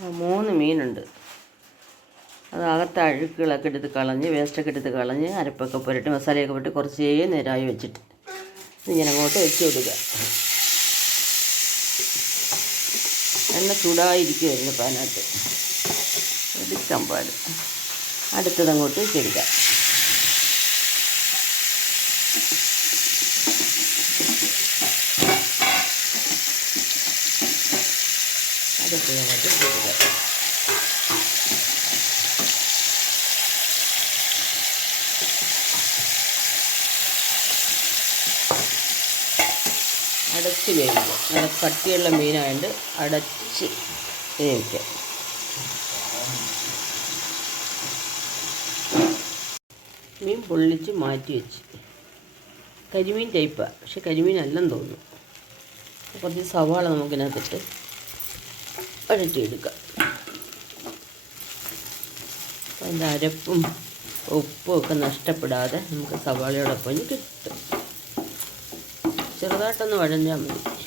3 മീനുണ്ട്. അത് അകത്ത് അഴുക്കുകളൊക്കെ എടുത്ത് കളഞ്ഞ് വേസ്റ്റൊക്കെ എടുത്ത് കളഞ്ഞ് അരപ്പൊക്കെ പുരട്ടി മസാലയൊക്കെ പുരട്ടി കുറച്ചേ നേരമായി വെച്ചിട്ട് ഇങ്ങനെ അങ്ങോട്ട് വെച്ച് കൊടുക്കുക. എണ്ണ ചൂടായിരിക്കുമായിരുന്നു അപ്പോൾ അതിനകത്ത് എടുക്കാൻ പാട്. അടുത്തതങ്ങോട്ട് വെച്ചെടുക്കുക. അടുത്തതങ്ങോട്ട് വെച്ചെടുക്കുക. അടച്ച് വേവിക്കുക. നല്ല കട്ടിയുള്ള മീനായതുകൊണ്ട് അടച്ച് വേവിക്കുക. മീൻ പൊള്ളിച്ച് മാറ്റി വെച്ച്. കരിമീൻ ടൈപ്പാണ്, പക്ഷെ കരിമീനല്ലെന്ന് തോന്നുന്നു. കുറച്ച് സവാള നമുക്കിനകത്തിട്ട് വഴറ്റിയെടുക്കാം. അതിൻ്റെ അരപ്പും ഉപ്പും ഒക്കെ നഷ്ടപ്പെടാതെ നമുക്ക് സവാളയോടൊപ്പം കിട്ടും. ചെറുതായിട്ടൊന്ന് വഴഞ്ഞാൽ മതി.